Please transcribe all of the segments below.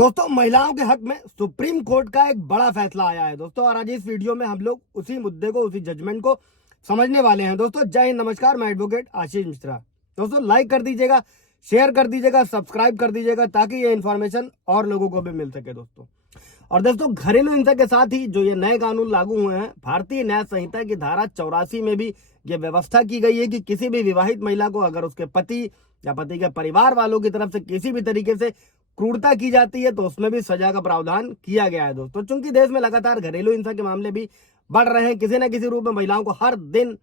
दोस्तों महिलाओं के हक में सुप्रीम कोर्ट का एक बड़ा फैसला आया है दोस्तों, और आज इस वीडियो में हम लोग उसी मुद्दे को, उसी जजमेंट को समझने वाले हैं दोस्तों। जय हिंद, नमस्कार, मैं एडवोकेट आशीष मिश्रा। दोस्तों लाइक कर दीजिएगा, शेयर कर दीजिएगा, सब्सक्राइब कर दीजिएगा ताकि ये इन्फॉर्मेशन और लोगों को भी मिल सके दोस्तों। और दोस्तों घरेलू हिंसा के साथ ही जो ये नए कानून लागू हुए हैं, भारतीय न्याय संहिता की धारा 84 में भी ये व्यवस्था की गई है कि किसी भी विवाहित महिला को अगर उसके पति या पति के परिवार वालों की तरफ से किसी भी तरीके से क्रूरता की जाती है तो उसमें भी सजा का प्रावधान किया गया है दोस्तों। चूंकि देश में लगातार घरेलू हिंसा के मामले भी बढ़ रहे हैं, किसी न किसी रूप में महिलाओं को हर दिन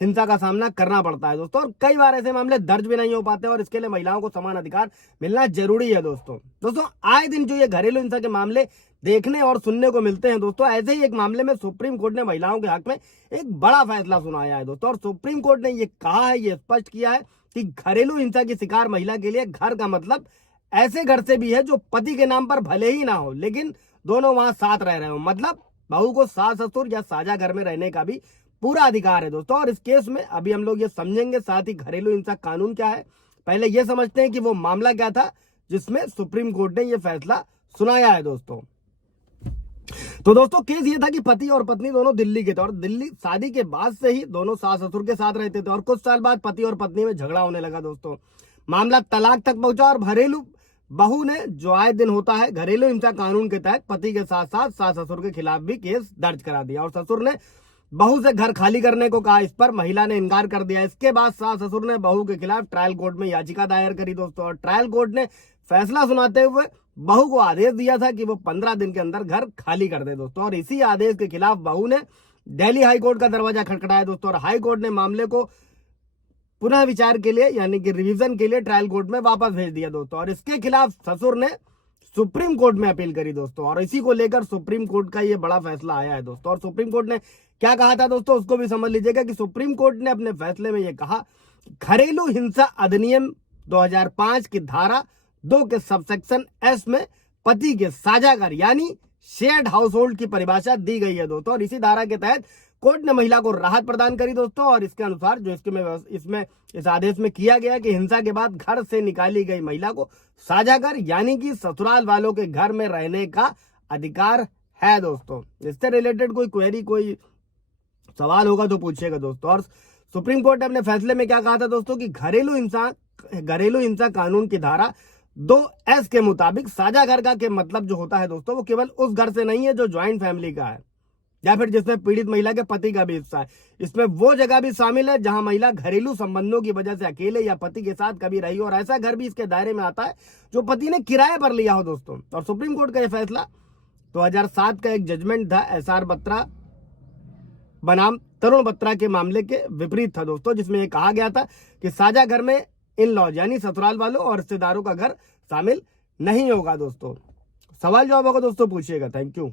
हिंसा का सामना करना पड़ता है दोस्तों, और कई बार ऐसे मामले दर्ज भी नहीं हो पाते और इसके लिए महिलाओं को समान अधिकार मिलना जरूरी है दोस्तों आए दिन जो ये घरेलू हिंसा के मामले देखने और सुनने को मिलते हैं दोस्तों, ऐसे ही एक मामले में सुप्रीम कोर्ट ने महिलाओं के हक में एक बड़ा फैसला सुनाया है दोस्तों। और सुप्रीम कोर्ट ने ये कहा है, ये स्पष्ट किया है कि घरेलू हिंसा की शिकार महिला के लिए घर का मतलब ऐसे घर से भी है जो पति के नाम पर भले ही ना हो लेकिन दोनों वहां साथ रह रहे हो, मतलब बहू को सास ससुर या साझा घर में रहने का भी पूरा अधिकार है दोस्तों। और इस केस में अभी हम लोग ये समझेंगे, साथ ही घरेलू हिंसा कानून क्या है, पहले ये समझते हैं कि वो मामला क्या था जिसमें सुप्रीम कोर्ट ने ये फैसला सुनाया है दोस्तों। तो दोस्तों केस ये था कि पति और पत्नी दोनों दिल्ली के थे और दिल्ली शादी के बाद से ही दोनों सास ससुर के साथ रहते थे, और कुछ साल बाद पति और पत्नी में झगड़ा होने लगा दोस्तों। मामला तलाक तक पहुंचा और घरेलू बहू ने, जो आए दिन होता है, घरेलू हिंसा कानून के तहत पति के साथ साथ सास ससुर के खिलाफ भी केस दर्ज करा दिया, और ससुर ने बहू से घर खाली करने को कहा। इस पर महिला ने इनकार कर दिया। इसके बाद सास ससुर ने बहू के खिलाफ ट्रायल कोर्ट में याचिका दायर करी दोस्तों, और ट्रायल कोर्ट ने फैसला सुनाते हुए बहू को आदेश दिया था कि वो 15 दिन के अंदर घर खाली कर दे दोस्तों। और इसी आदेश के खिलाफ बहू ने दिल्ली हाई कोर्ट का दरवाजा खटखटाया दोस्तों, और हाई कोर्ट ने मामले को पुनः विचार के लिए यानी कि रिवीजन के लिए ट्रायल कोर्ट में वापस भेज दिया दोस्तों। और इसके खिलाफ ससुर ने सुप्रीम कोर्ट में अपील करी दोस्तों, और इसी को लेकर सुप्रीम कोर्ट का ये बड़ा फैसला आया है दोस्तों। और सुप्रीम कोर्ट ने क्या कहा था दोस्तों, उसको भी समझ लीजिएगा कि सुप्रीम कोर्ट ने अपने फैसले में ये कहा, घरेलू हिंसा अधिनियम 2005 की धारा 2 के सबसेक्शन एस में पति के साझा घर यानी शेयर्ड हाउस होल्ड की परिभाषा दी गई है दोस्तों। और इसी धारा के तहत कोर्ट ने महिला को राहत प्रदान करी दोस्तों, और इसके अनुसार जो इसमें इस आदेश में किया गया कि हिंसा के बाद घर से निकाली गई महिला को साझा घर यानी कि ससुराल वालों के घर में रहने का अधिकार है दोस्तों। इससे रिलेटेड कोई क्वेरी, कोई सवाल होगा तो पूछिएगा दोस्तों। और सुप्रीम कोर्ट ने अपने फैसले में क्या कहा था दोस्तों कि घरेलू हिंसा कानून की धारा 2S के मुताबिक साझा घर का के मतलब जो होता है दोस्तों, वो केवल उस घर से नहीं है जो ज्वाइंट फैमिली का है या फिर जिसमें पीड़ित महिला के पति का भी हिस्सा है। इसमें वो जगह भी शामिल है जहां महिला घरेलू संबंधों की वजह से अकेले या पति के साथ कभी रही, और ऐसा घर भी इसके दायरे में आता है जो पति ने किराए पर लिया हो दोस्तों। और सुप्रीम कोर्ट का यह फैसला 2007 का एक जजमेंट था SR बत्रा बनाम तरुण बत्रा के मामले के विपरीत था दोस्तों, जिसमें यह कहा गया था कि साझा घर में इन लॉज यानी ससुराल वालों और रिश्तेदारों का घर शामिल नहीं होगा दोस्तों। सवाल जवाब होगा दोस्तों पूछिएगा। Thank you.